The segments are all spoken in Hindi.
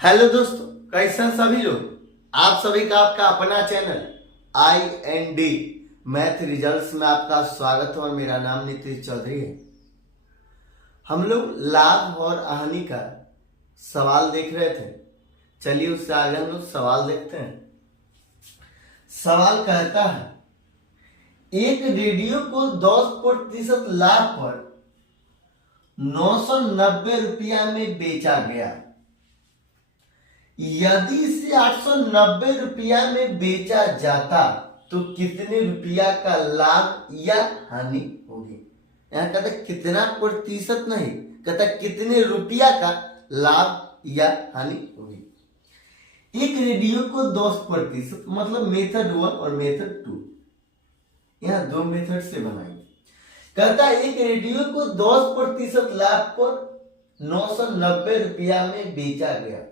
हेलो दोस्तों, कैसे हैं सभी लोग। आप सभी का आपका अपना चैनल IND मैथ रिजल्ट्स में आपका स्वागत है और मेरा नाम नीतीश चौधरी है। हम लोग लाभ और हानि का सवाल देख रहे थे। चलिए उससे आगे हम लोग सवाल देखते हैं। सवाल कहता है, एक रेडियो को 10% लाभ पर 990 रुपया में बेचा गया। यदि इसे 890 रुपया में बेचा जाता तो कितने रुपया का लाभ या हानि होगी। यहाँ कहता कितना प्रतिशत नहीं, कहता कितने रुपया का लाभ या हानि होगी। एक रेडियो को 10%, मतलब मेथड 1 और मेथड 2, यहाँ दो मेथड से बनाएंगे। कहता है एक रेडियो को 10% लाभ पर 990 रुपया में बेचा गया।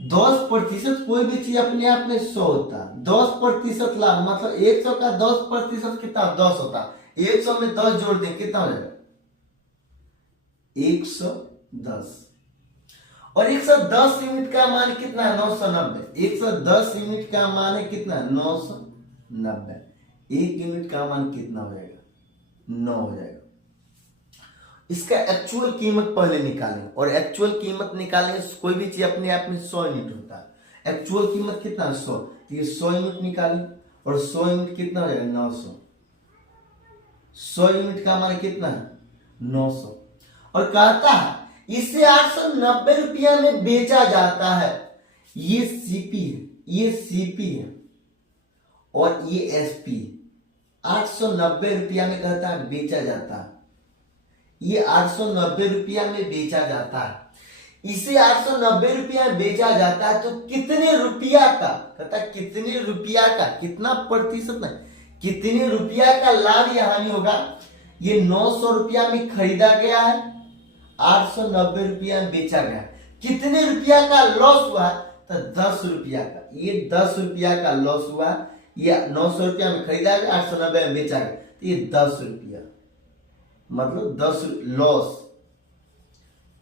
10% कोई भी चीज अपने आप में 100 होता है। 10% लाभ मतलब 100 का 10% कितना 10 होता है। 100 में 10 जोड़ दें कितना हो जाएगा 110। और 110 यूनिट का मान कितना है 990। 110 यूनिट का मान है कितना 990। 1 यूनिट का मान कितना हो जाएगा 9 हो जाएगा। इसका एक्चुअल कीमत पहले निकालेंगे और एक्चुअल कीमत निकालेंगे। कोई भी चीज अपने आप में 100 यूनिट होता है। एक्चुअल कीमत कितना 100, तो ये 100 यूनिट निकालें और 100 यूनिट कितना हो जाएगा 900। 100 यूनिट का मान कितना है 900। और कहता है इसे 890 रुपया में बेचा जाता है। ये सीपी है, ये सीपी है और ये एसपी है। 890 रुपया में कहता है बेचा जाता है। ये 890 रुपया में बेचा जाता है। इसे 890 रुपया में बेचा जाता है तो कितने रुपया का, कहता है कितने रुपया का, कितना प्रतिशत नहीं, कितने रुपया का लाभ या हानि होगा। ये 900 रुपया में खरीदा गया है, 890 रुपया में बेचा गया। कितने रुपया का लॉस हुआ तो 10 रुपया का। ये 10 रुपया का लॉस हुआ। ये 900 रुपया में खरीदा गया, 890 में बेचा गया, तो ये 10 रुपया, मतलब 10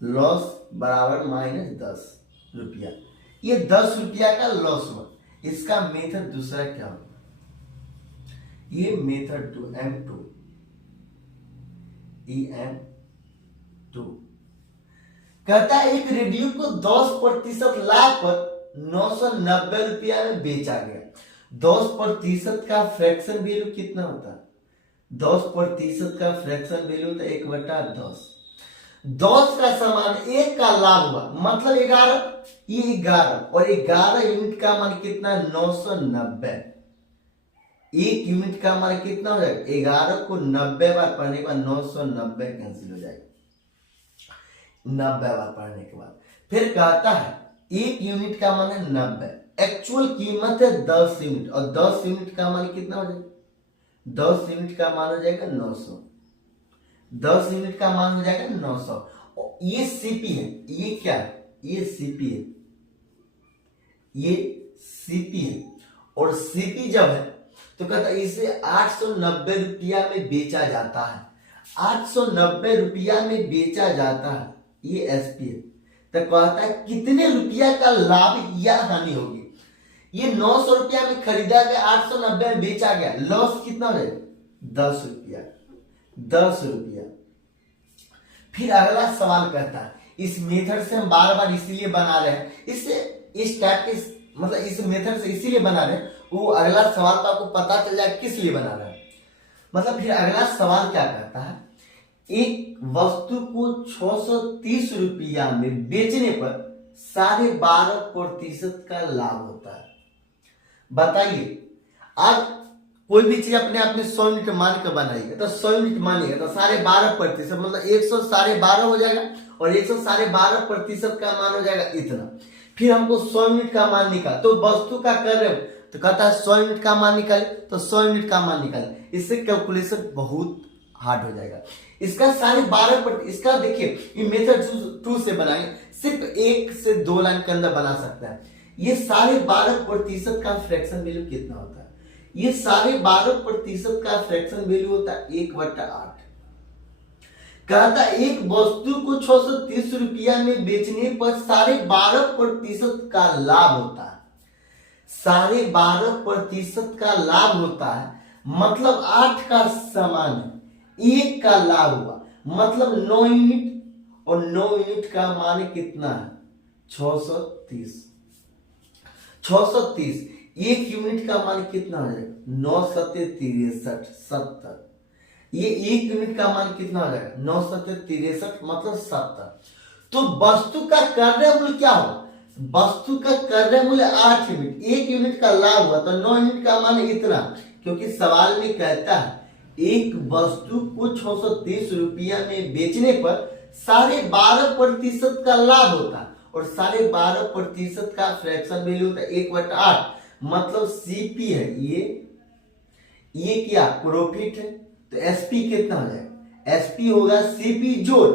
लॉस बराबर -10 रुपया। ये 10 रुपया का लॉस हुआ। इसका मेथड दूसरा क्या होगा, ये मेथड 2 M2 EM2 कहता है एक रेडियो को 10% लाभ पर 990 रुपया में बेचा गया। 10% का फ्रैक्शन वैल्यू कितना होता है 10% का फ्रैक्शन वैल्यू तो 1/10। 10 का समान 1 का लाभ हुआ, मतलब 11। ये 11 और 11 यूनिट का मान कितना 990। 1 यूनिट का मान कितना हो जाएगा 11 को 90 बार पढ़ने के बाद 990 कैंसिल हो जाएगा। 90 बार पढ़ने के बाद फिर कहता है 1 यूनिट का मान है 90। एक्चुअल कीमत है 10 यूनिट और 10 यूनिट का मान कितना हो जाएगा 10 यूनिट का मान हो जाएगा 900। 10 यूनिट का मान हो जाएगा 900। ये सीपी है, ये क्या है ये सीपी है, ये सीपी है। और सीपी जब है तो कहता है इसे 890 रुपया में बेचा जाता है। 890 रुपया में बेचा जाता है। ये एसपी है। तो कहता है कितने रुपया का लाभ या हानि होगी। ये 900 रुपया में खरीदा गया, 890 में बेचा गया, लॉस कितना हो जाएगा 10 रुपया। 10 रुपया। फिर अगला सवाल कहता है इस मेथड से हम बार बार इसीलिए बना रहे हैं, इससे इस टाइप के मतलब इस मेथड से इसीलिए बना रहे हैं, वो अगला सवाल तो आपको पता चल जाए किस लिए बना रहे हैं। मतलब फिर अगला सवाल क्या कहता है एक वस्तु को 630 रुपया में बेचने पर 12.5% का लाभ होता है। बताइए आज कोई भी चीज अपने आप में 100 यूनिट मान कर बनाएगा तो 100 यूनिट मानिएगा तो 12.5% मतलब 100 12.5 हो जाएगा और 100 12.5% का मान हो जाएगा इतना। फिर हमको 100 यूनिट का मान निकाल, तो वस्तु का कर रहे हो तो कहता है 100 यूनिट का मान निकाले, तो 100 यूनिट का मान निकाले। इससे कैलकुलेशन बहुत हार्ड हो जाएगा। इसका 12.5%, इसका देखिए ये मेथड 2 से बनाएंगे, सिर्फ 1 से 2 लाइन के अंदर बना सकता है। ये 12.5% का फ्रैक्शन वैल्यू कितना होता है, ये 12.5% का फ्रैक्शन वैल्यू होता है 1/8। कहता एक वस्तु को 630 रुपया में बेचने पर 12.5% का लाभ होता है। 12.5% का लाभ होता है, मतलब 8 का समान 1 का लाभ हुआ, मतलब 9 यूनिट, और 9 यूनिट का मान कितना है 630। 630 1 यूनिट का मान कितना है 9 सत्ते 63 70। ये 1 यूनिट का मान कितना हो जाएगा 9 सत्ते 63 मतलब 70। तो वस्तु का क्रय मूल्य क्या हो, वस्तु का क्रय मूल्य 8 यूनिट, 1 यूनिट का लाभ हुआ तो 9 यूनिट का मान इतना, क्योंकि सवाल में कहता है एक वस्तु को 630 रुपया में बेचने पर 12.5% का लाभ होता है, और 12.5% का फ्रैक्शन वैल्यू होता है 1/8, मतलब सीपी है ये क्या प्रॉफिट है, तो एसपी कितना हो जाएगा, एसपी होगा सीपी जोड़,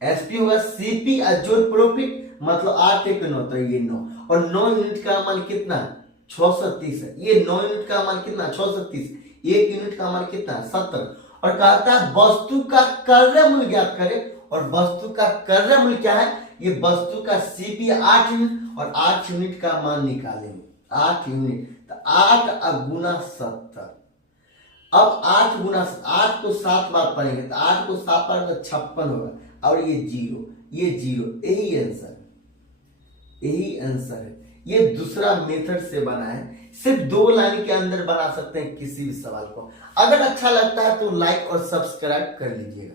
एसपी होगा सीपी जोड़ प्रॉफिट, मतलब 8 एक 9 तो ये 9, और 9 यूनिट का मान कितना 630 है, ये 9 यूनिट का मान कितना 630, 1 यूनिट का मान कितना 70। और कहता है वस्तु का क्रय मूल्य ज्ञात करें, और वस्तु का क्रय मूल्य क्या है, ये वस्तु का सीपी 8 यूनिट और 8 यूनिट का मान निकालेंगे, 8 यूनिट, तो 8 गुना 70। अब 8 गुना 8 को 7 बार पढ़ेंगे तो 8 को 7 बार में 56 होगा, और ये जीरो, यही आंसर है। ये दूसरा मेथड से बना है, सिर्फ 2 लाइन के अंदर बना सकते हैं किसी भी सवाल को। अगर अच्छा लगता है तो लाइक और सब्सक्राइब कर लीजिएगा।